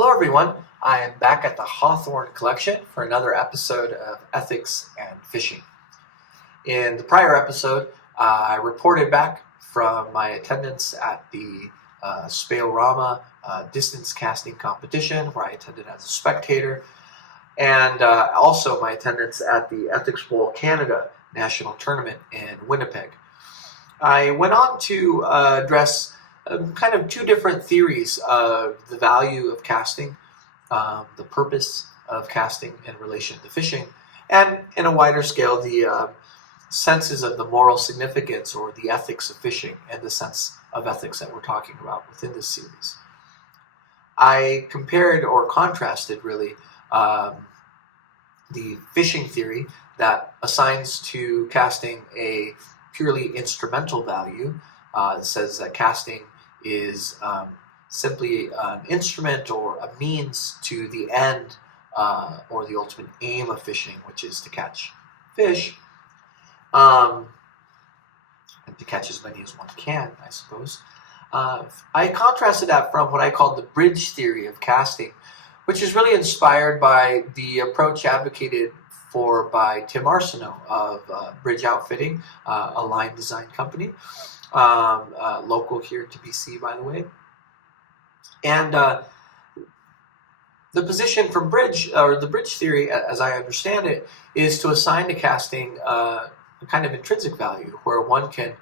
Hello everyone, I am back at the Hawthorne Collection for another episode of Ethics and Fishing. In the prior episode, I reported back from my attendance at the Spey-Rama distance casting competition where I attended as a spectator, and also my attendance at the Ethics Bowl Canada National Tournament in Winnipeg. I went on to address kind of two different theories of the value of casting, the purpose of casting in relation to fishing, and in a wider scale, the senses of the moral significance or the ethics of fishing and the sense of ethics that we're talking about within this series. I compared or contrasted really the fishing theory that assigns to casting a purely instrumental value. It says that casting is simply an instrument or a means to the end or the ultimate aim of fishing, which is to catch fish, and to catch as many as one can, I suppose. I contrasted that from what I call the bridge theory of casting, which is really inspired by the approach advocated for by Tim Arsenault of Bridge Outfitting, a line design company. Local here to BC, by the way. And the position from bridge, or the bridge theory, as I understand it, is to assign to casting a kind of intrinsic value where one can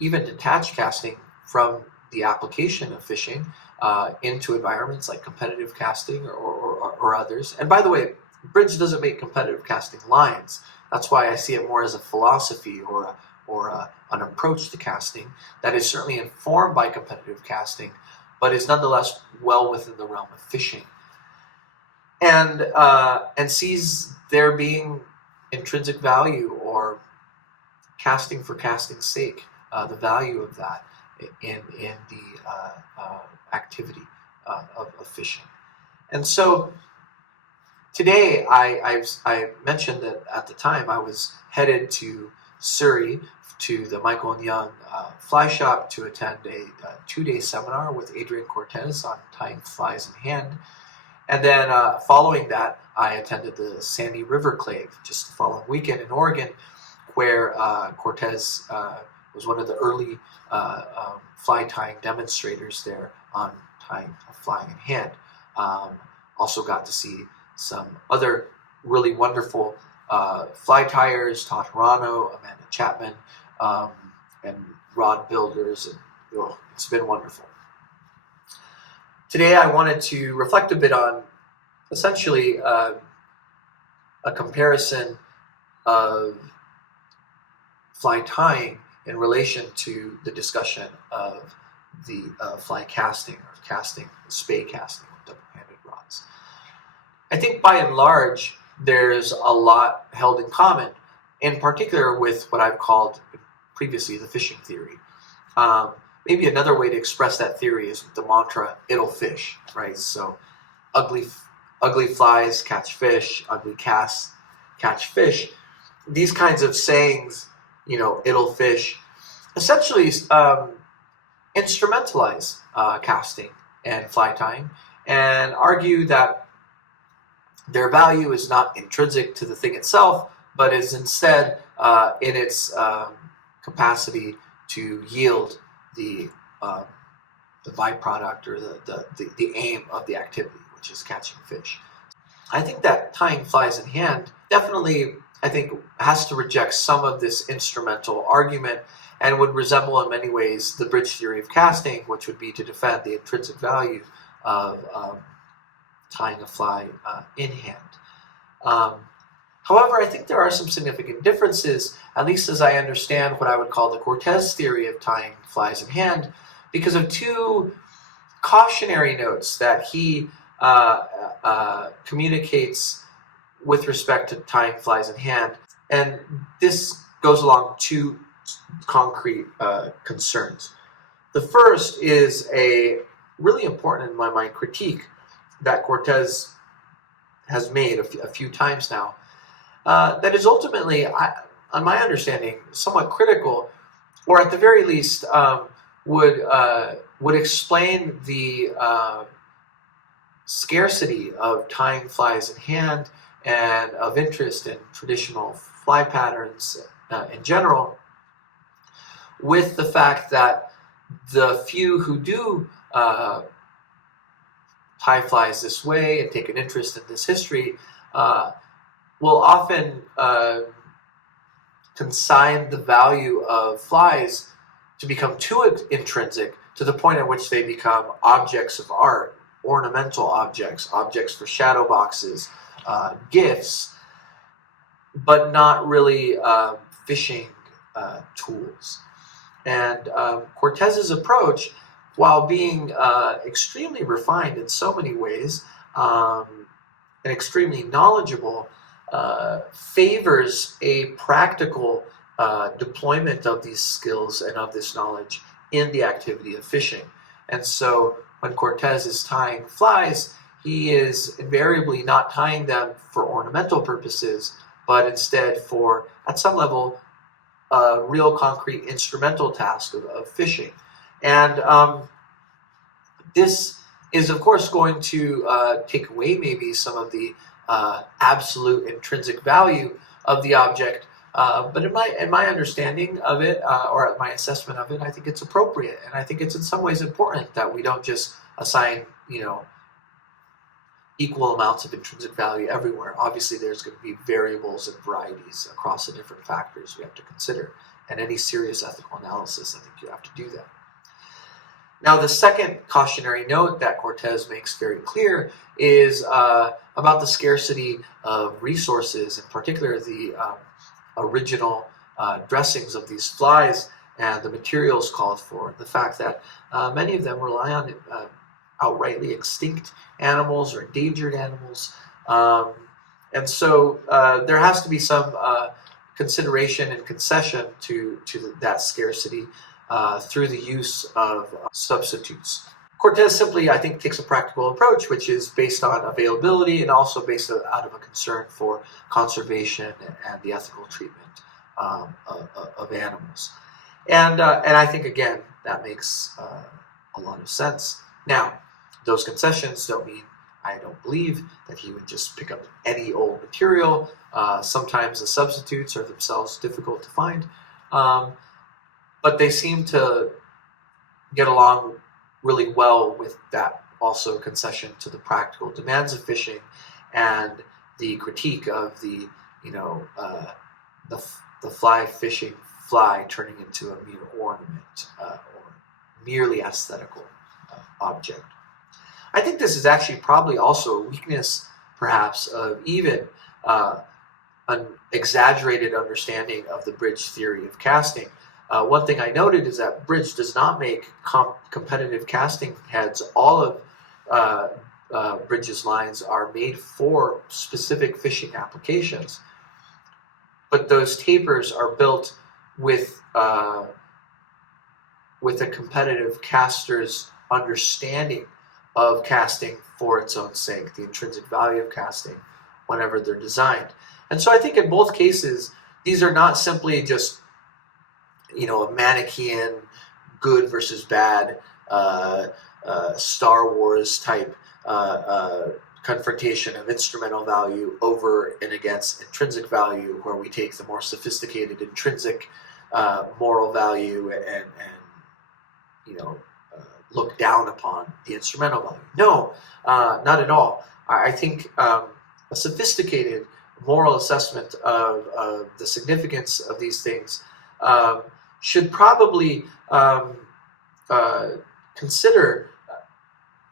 even detach casting from the application of fishing into environments like competitive casting or others. And by the way, bridge doesn't make competitive casting lines. That's why I see it more as a philosophy or an approach to casting that is certainly informed by competitive casting, but is nonetheless well within the realm of fishing, and sees there being intrinsic value or casting for casting's sake, the value of that in the activity of fishing. And so today I mentioned that at the time I was headed to Surrey to the Michael and Young Fly Shop to attend a 2-day seminar with Adrian Cortes on tying flies in hand. And then following that, I attended the Sandy River Clave just the following weekend in Oregon, where Cortes was one of the early fly tying demonstrators there on tying a fly in hand. Also got to see some other really wonderful fly tyers, Todd Hirano, Amanda Chapman, and rod builders, and it's been wonderful. Today I wanted to reflect a bit on essentially a comparison of fly tying in relation to the discussion of the fly casting or casting, spey casting with double-handed rods. I think by and large, there's a lot held in common, in particular with what I've called previously the fishing theory. Maybe another way to express that theory is with the mantra, it'll fish, right? So ugly flies catch fish, ugly casts catch fish. These kinds of sayings, it'll fish, essentially instrumentalize casting and fly tying and argue that their value is not intrinsic to the thing itself, but is instead in its capacity to yield the byproduct or the aim of the activity, which is catching fish. I think that tying flies in hand definitely, has to reject some of this instrumental argument and would resemble in many ways the bridge theory of casting, which would be to defend the intrinsic value of tying a fly in hand. However, I think there are some significant differences, at least as I understand what I would call the Cortes theory of tying flies in hand, because of two cautionary notes that he communicates with respect to tying flies in hand. And this goes along two concrete concerns. The first is a really important, in my mind, critique that Cortes has made a few times now, that is ultimately, on my understanding, somewhat critical, or at the very least would explain the scarcity of tying flies in hand and of interest in traditional fly patterns in general, with the fact that the few who do tie flies this way and take an interest in this history will often consign the value of flies to become too intrinsic, to the point at which they become objects of art, ornamental objects, objects for shadow boxes, gifts, but not really fishing tools. And Cortes's approach, while being extremely refined in so many ways and extremely knowledgeable, favors a practical deployment of these skills and of this knowledge in the activity of fishing. And so when Cortes is tying flies, he is invariably not tying them for ornamental purposes, but instead for, at some level, a real concrete instrumental task of fishing. And this is, of course, going to take away maybe some of the absolute intrinsic value of the object. But in my understanding of it, or my assessment of it, I think it's appropriate. And I think it's in some ways important that we don't just assign, equal amounts of intrinsic value everywhere. Obviously, there's going to be variables and varieties across the different factors we have to consider. And any serious ethical analysis, I think you have to do that. Now, the second cautionary note that Cortes makes very clear is about the scarcity of resources, in particular the original dressings of these flies and the materials called for. The fact that many of them rely on outrightly extinct animals or endangered animals. And so there has to be some consideration and concession to that scarcity through the use of substitutes. Cortes simply, I think, takes a practical approach, which is based on availability and also based out of a concern for conservation and the ethical treatment of animals. And I think, again, that makes a lot of sense. Now, those concessions don't mean, I don't believe, that he would just pick up any old material. Sometimes the substitutes are themselves difficult to find. But they seem to get along really well with that also concession to the practical demands of fishing and the critique of the fly fishing fly turning into a mere ornament or merely aesthetical object. I think this is actually probably also a weakness, perhaps, of even an exaggerated understanding of the bridge theory of casting. One thing I noted is that Bridge does not make competitive casting heads. All of Bridge's lines are made for specific fishing applications, but those tapers are built with a competitive caster's understanding of casting for its own sake, the intrinsic value of casting whenever they're designed. And so I think in both cases, these are not simply just a Manichaean good versus bad Star Wars type confrontation of instrumental value over and against intrinsic value, where we take the more sophisticated intrinsic moral value and look down upon the instrumental value. No, not at all. I think a sophisticated moral assessment of the significance of these things should probably consider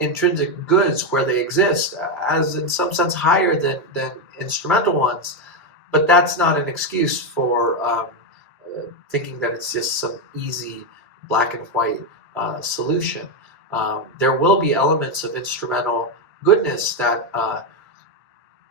intrinsic goods where they exist as in some sense higher than instrumental ones, but that's not an excuse for thinking that it's just some easy black and white solution. There will be elements of instrumental goodness that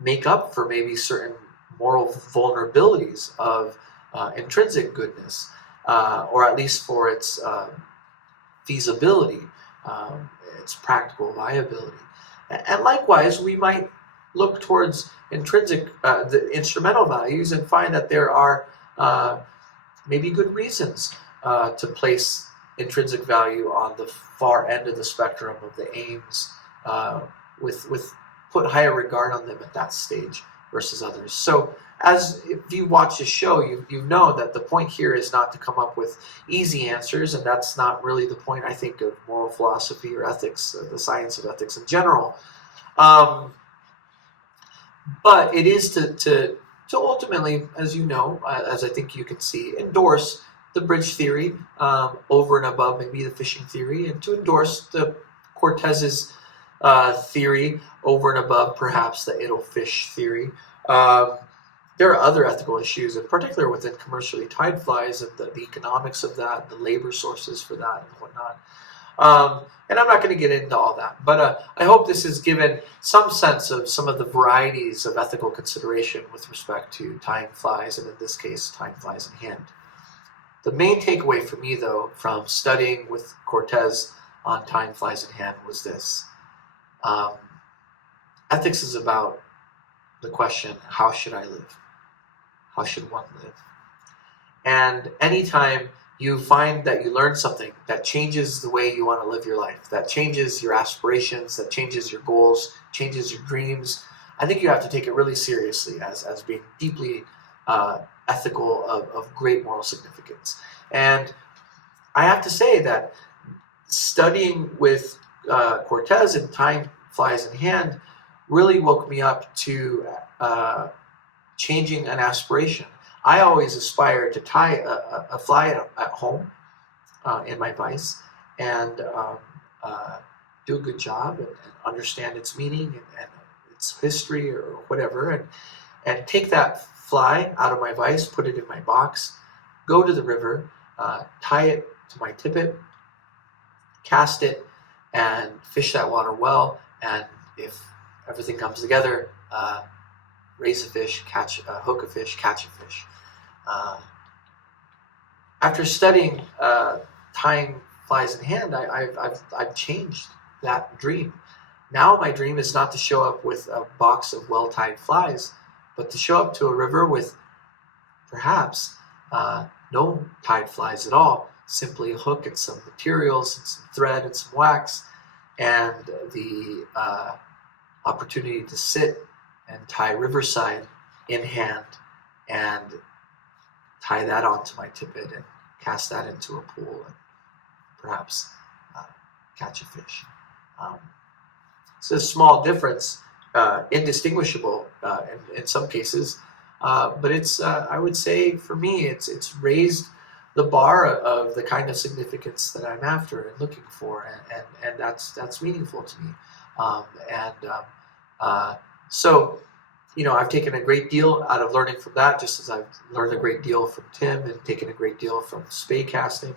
make up for maybe certain moral vulnerabilities of intrinsic goodness, or at least for its feasibility, its practical viability. And likewise, we might look towards the instrumental values and find that there are maybe good reasons to place intrinsic value on the far end of the spectrum of the aims with put higher regard on them at that stage versus others. So as if you watch the show, you know that the point here is not to come up with easy answers, and that's not really the point, I think, of moral philosophy or ethics, the science of ethics in general. But it is to ultimately, as you know, as I think you can see, endorse the bridge theory over and above maybe the fishing theory, and to endorse the Cortes's theory over and above perhaps the it'll fish theory. There are other ethical issues, in particular within commercially tied flies and the economics of that, the labor sources for that, and whatnot. And I'm not going to get into all that, but I hope this has given some sense of some of the varieties of ethical consideration with respect to tying flies, and in this case, tying flies in hand. The main takeaway for me, though, from studying with Cortes on tying flies in hand was this. Ethics is about the question, how should I live? How should one live? And anytime you find that you learn something that changes the way you want to live your life, that changes your aspirations, that changes your goals, changes your dreams, I think you have to take it really seriously as being deeply ethical, of great moral significance. And I have to say that studying with Cortes and tying flies in hand really woke me up to changing an aspiration. I always aspired to tie a fly at home in my vise and do a good job and understand its meaning and its history or whatever, and take that fly out of my vise, put it in my box, go to the river, tie it to my tippet, cast it, and fish that water well. And if everything comes together, raise a fish, hook a fish, catch a fish. After studying tying flies in hand, I've changed that dream. Now my dream is not to show up with a box of well-tied flies, but to show up to a river with perhaps no tied flies at all, simply a hook and some materials and some thread and some wax, and the opportunity to sit and tie riverside in hand and tie that onto my tippet and cast that into a pool and perhaps catch a fish. It's a small difference, indistinguishable in some cases, but it's I would say for me it's raised the bar of the kind of significance that I'm after and looking for, and that's meaningful to me. So, I've taken a great deal out of learning from that, just as I've learned a great deal from Tim and taken a great deal from spey casting,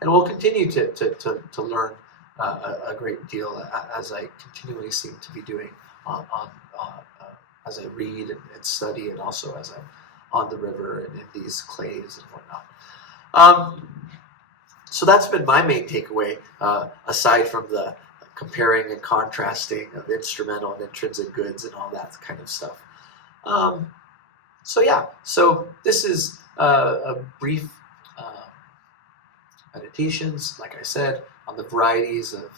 and will continue to learn a great deal as I continually seem to be doing as I read and study, and also as I'm on the river and in these claves and whatnot. So that's been my main takeaway, aside from the comparing and contrasting of instrumental and intrinsic goods and all that kind of stuff. So this is a brief meditations, like I said, on the varieties of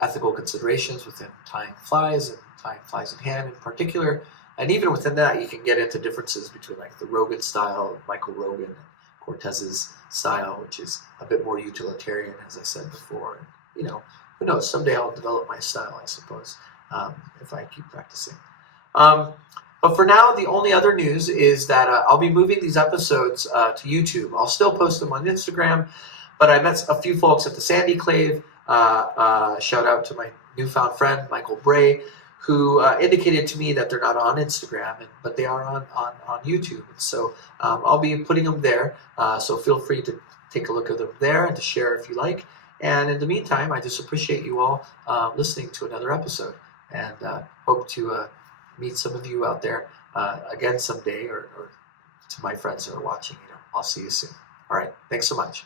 ethical considerations within tying flies and tying flies in hand in particular. And even within that, you can get into differences between like the Rogan style, Michael Rogan, and Cortes's style, which is a bit more utilitarian, as I said before. And, who knows, someday I'll develop my style, I suppose, if I keep practicing. But for now, the only other news is that I'll be moving these episodes to YouTube. I'll still post them on Instagram, but I met a few folks at the Sandy Clave. Shout out to my newfound friend, Michael Bray, who indicated to me that they're not on Instagram, but they are on YouTube. And so I'll be putting them there. So feel free to take a look at them there and to share if you like. And in the meantime, I just appreciate you all listening to another episode, and hope to meet some of you out there again someday, or to my friends who are watching. I'll see you soon. All right. Thanks so much.